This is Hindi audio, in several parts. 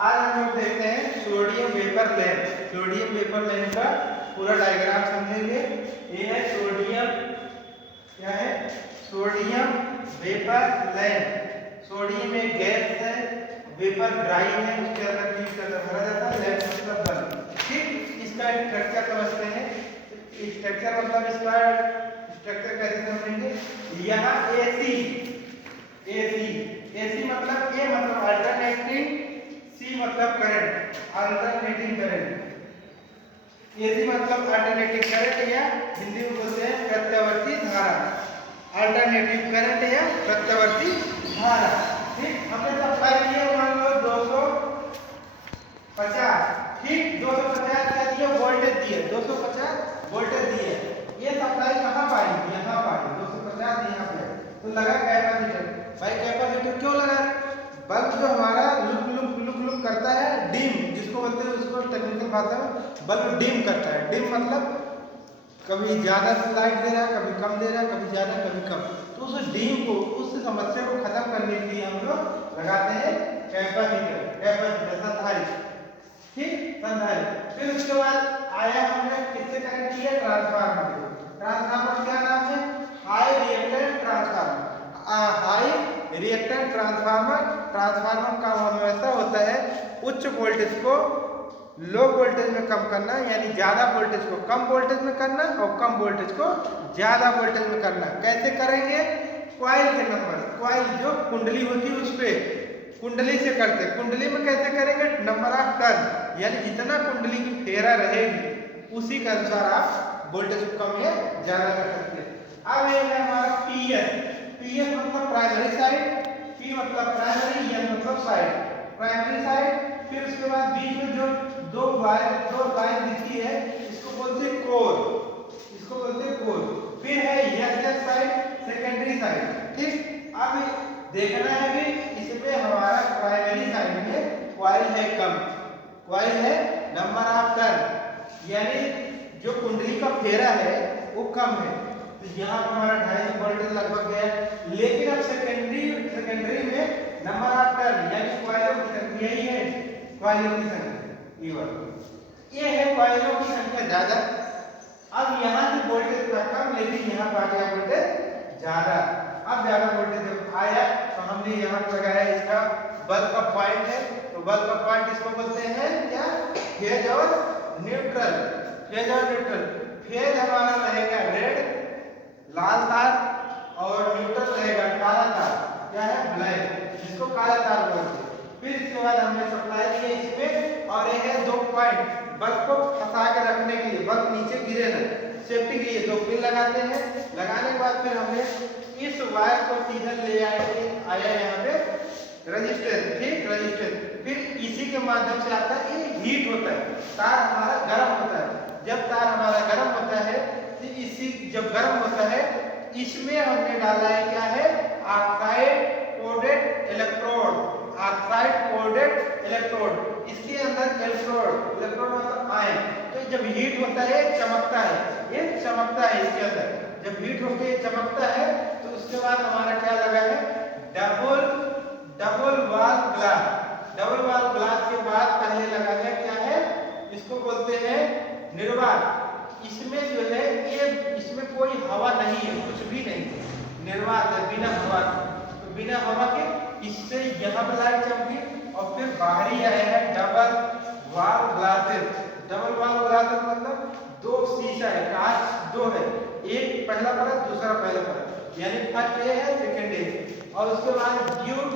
आज हम लोग देखते हैं sodium vapour lamp. Sodium vapour lamp का पूरा डायग्राम समझेंगे। ये है सोडियम, क्या है? Sodium vapour lamp. सोडियम एक गैस है, वेपर ड्राई है, उसके अंदर बीज के अंदर भरा जाता है, लैंप मतलब बल्ब। ठीक, इसका स्ट्रक्चर समझते हैं। स्ट्रक्चर मतलब इसका स्ट्रक्चर कैसे समझेंगे? यहाँ एसी, एसी एसी मतलब ए मतलब अल्टरनेटिंग, सी मतलब करंट, अल्टरनेटिंग करंट। एसी मतलब अल्टरनेटिंग करंट या हिंदी में बोलते हैं प्रत्यावर्ती धारा। अल्टरनेटिव करंट या प्रत्यावर्ती धारा। ठीक, हमने सप्लाई किया मान लो 250। ठीक, 250 क्या दिया? वोल्टेज दिए, 250 वोल्टेज दिए। ये सप्लाई कहाँ पाई? यहाँ पाई, 250 यहाँ पे। तो लगा कैपेसिटर। भाई कैपेसिटर क्यों लगा? बल्ब जो हमारा लुक लुक लुक लुक करता है, डिम जिसको बोलते हैं, उसको टेक्निकल भाषा में बल्ब डिम करता है। डिम मतलब कभी ज्यादा लाइट दे रहा है, कभी कम दे रहा है, कभी ज्यादा कभी कम। तो उस डिम को, उस समस्या को खत्म करने के लिए हम लोग लगाते हैं कैपेसिटर। कैपेसिटर संधारित्र। ठीक, संधारित्र। फिर उसके बाद आया हमने किससे कनेक्ट किया? ट्रांसफार्मर। ट्रांसफार्मर क्या नाम है? High reactance transformer. High reactance transformer. Transformer का काम ऐसा होता है उच्च वोल्टेज को लो वोल्टेज में कम करना, यानी ज्यादा वोल्टेज को कम वोल्टेज में करना और कम वोल्टेज को ज्यादा वोल्टेज में करना। कैसे करेंगे? कॉइल के नंबर, कॉइल जो कुंडली होती है उस पे कुंडली से करते हैं। कुंडली में कैसे करेंगे? नंबर ऑफ टर्न, यानी जितना कुंडली की फेरा रहेगी उसी के अनुसार आप वोल्टेज को कम या ज्यादा कर सकते हैं। अब ये है हमारा पीएस। पीएस मतलब प्राइमरी साइड, पी मतलब प्राइमरी, एन मतलब साइड। Primary side. फिर उसके बाद बीच में जो दो लाइन दिखती है इसको बोलते हैं कोर, इसको बोलते हैं कोर। फिर है एस साइड, सेकेंडरी साइड। ठीक, अब देखना है कि इसमें हमारा प्राइमरी साइड में कॉइल है कम, कॉइल है नंबर ऑफ टर्न, यानी जो कुंडली का फेरा है वो कम है। तो यहाँ पर हमारा 250 वोल्टेज लगभग गया। लेकिन अब सेकेंडरी में नंबर ऑफ टर्न यानी कॉइलों की संख्या ही है, कॉइलों की संख्या ये है, कॉइलों की संख्या ज्यादा। अब यहाँ से वोल्टेज कम, लेकिन यहाँ पर आ गया वोल्टेज ज्यादा। अब ज्यादा वोल्टेज जब आया तो हमने यहाँ पर लगाया इसका बल्ब का पॉइंट है, तो बल्ब का पॉइंट इसको बोलते हैं क्या? फेज और न्यूट्रल। फेज और न्यूट्रल। फेज हमारा रहेगा रेड, लाल तार, और न्यूट्रल रहेगा काला तार, क्या है? ब्लैक, जिसको काला तार बोलते हैं। फिर इसके बाद हमने सप्लाई किया इसमें, और ये है 2 पॉइंट बल्ब को फंसा के रखने के लिए, बल्ब नीचे गिरे ना, सेफ्टी के लिए 2 पिन लगाते हैं। लगाने के बाद फिर हमने इस वायर को सीधा ले आया यहाँ पे रेजिस्टेंस। ठीक, रेजिस्टेंस। फिर इसी के माध्यम से आता है, ये हीट होता है, तार हमारा गर्म होता है। जब तार हमारा गर्म होता है तो इसी जब गर्म होता है इसमें हमने डाला है क्या है? Oxide coated electrode. Oxide coated electrode. इसके अंदर इलेक्ट्रोड, इलेक्ट्रोड मतलब आयन। तो जब हीट होता है चमकता है, ये चमकता है इसके अंदर। जब हीट होके चमकता है तो उसके बाद हमारा क्या लगा है? Double wall glass. Double wall glass के बाद पहले लगा है क्या है? इसको बोलते हैं निर्वात। इसमें जो है ये, इसमें कोई हवा नहीं है, कुछ भी नहीं है, निर्वात है, बिना हवा। तो बिना हवा के इससे यहाँ पर लाइट चमकी। और फिर बाहरी आया है double wall glasses. Double wall glasses मतलब 2 शीशा है, कांच 2 है, एक पहला परत दूसरा पहला परत, यानी फर्स्ट ए है सेकंड ए। और उसके बाद ट्यूब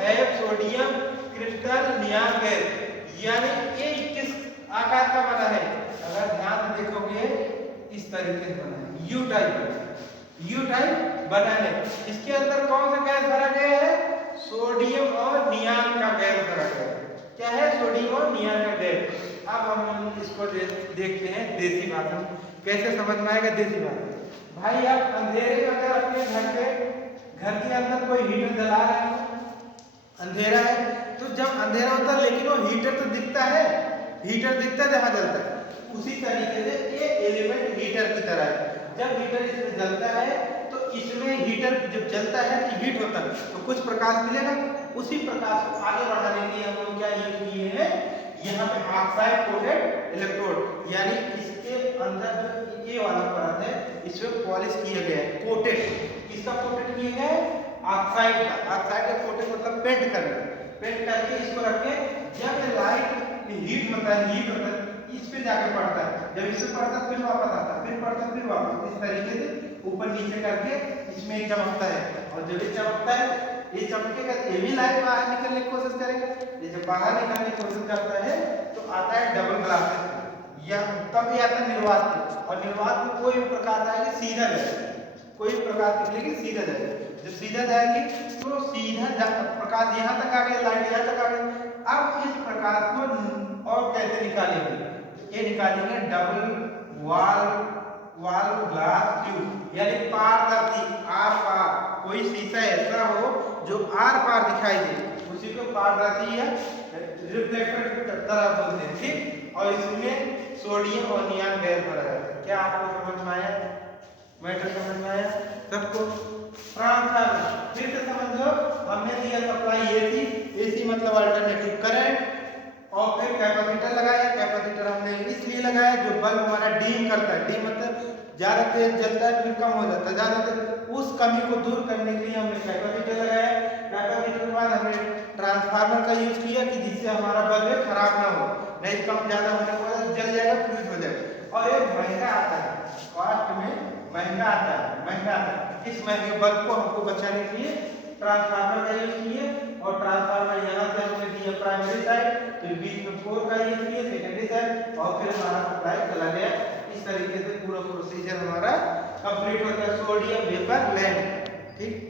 है सोडियम क्रिस्टल नियॉन गैस, यानी ये किस आकार का बना है? अगर ध्यान से देखोगे इस तरीके से बना है, यू टाइप बना है। इसके अंदर कौन सा गैस भरा गया है? सोडियम और नियॉन का गैस भरा गया है। क्या है? सोडियम और नियॉन का गैस। अब हम इसको देखते हैं देसी भाषा में, कैसे समझ में आएगा देसी भाषा। भाई आप अंधेरे में अगर अपने घर के अंदर कोई हीटर जला रहे हो, अंधेरा है, तो जब अंधेरा होता है लेकिन वो हीटर तो दिखता है, हीटर दिखता है जहां जलता है, उसी तरीके से ये एलिमेंट हीटर की तरह है। जब हीटर इसमें जलता है तो इसमें हीटर जब जलता है तो हीट होता है, तो कुछ प्रकाश मिलेगा। उसी प्रकाश को आगे बढ़ाने के लिए हम लोग क्या यूज किए यहाँ पे ऑक्साइड कोटेड इलेक्ट्रोड, यानी इसके अंदर जो ये वाला परत है इसमें पॉलिश किया गया है, कोटेड। किसका कोटेड किया गया है? ऑक्साइड का। ऑक्साइड का कोटेड मतलब पेंट करना, पेंट करके इसको रख के जब लाइट हीट होता है इस पे जाके पड़ता है, जब इससे पड़ता है फिर वापस आता है, फिर पड़ता है फिर वापस, इस तरीके से ऊपर नीचे करके इसमें एक चमकता है। और जब ये चमकता है, ये चमकेगा, ये भी लाइट बाहर निकलने की कोशिश करेगा। ये जब बाहर निकलने की कोशिश करता है तो आता है डबल ग्लास या तब ये आता है निर्वात में। और निर्वात में कोई भी प्रकाश आएगी सीधा जाएगा, कोई भी प्रकाश निकलेगी सीधा जाएगी। जब सीधा जाएगी तो सीधा प्रकाश यहाँ तक आ गया, लाइट यहाँ तक आ गई। अब इस प्रकाश को और कैसे निकालेंगे? ये निकालेंगे डबल वॉल ग्लास ट्यूब, यानी पारदर्शी, आर पार। कोई शीशा ऐसा हो जो आर पार दिखाई दे, उसी को पारदर्शी या रिफ्लेक्टर की तरह बोलते हैं, ठीक। और इसमें सोडियम और नियॉन गैस भरा है। क्या आपको समझ में आया? मैटर समझ में आया सबको? ट्रांसफार्मर फिर से समझ लो, हमने दिया सप्लाई एसी, एसी मतलब अल्टरनेटिव करंट, और फिर कैपेसिटर लगाया। कैपेसिटर हमने इसलिए लगाया जो बल्ब हमारा डीम करता है, डीम मतलब ज्यादा तेज जलता है फिर कम हो जाता है, ज्यादा तेज, उस कमी को दूर करने के लिए हमने कैपेसिटर लगाया। कैपेसिटर के बाद हमने ट्रांसफार्मर का यूज किया कि जिससे हमारा बल्ब खराब ना हो, नहीं कम ज्यादा होने की वजह जल जाएगा, फ्यूज हो जाएगा। और ये महंगा आता है, कॉस्ट में महंगा आता है। इस महंगे बल्ब को हमको बचाने के लिए ट्रांसफार्मर का यूज किए। और ट्रांसफार्मर यहाँ से हमने दिया प्राइमरी साइड, फिर बीच में 4 का यूज किया सेकेंडरी साइड, और फिर हमारा सप्लाई चला गया। इस तरीके से पूरा प्रोसीजर हमारा कंप्लीट हो गया सोडियम वेपर लैंप, ठीक।